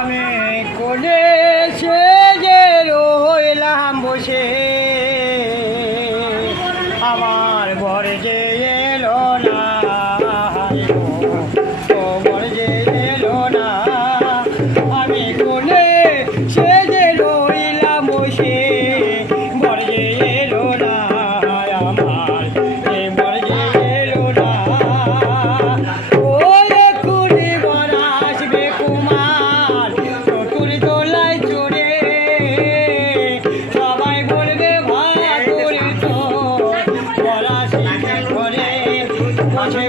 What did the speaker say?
আমি কোলে সে যে রইলাম বসে, আমার ঘর যে এলো না, ও ঘর যে এলো না। আমি কোলে সে যে রইলাম বসে, ঘর যে এলো না আমার, এ ঘর যে এলো না। ওই এক্ষুনি বর আসবে কুমার চতুর দোলায় চড়ে, সবাই বলবে ভাতুর তো বর আসবে ঘরে বসে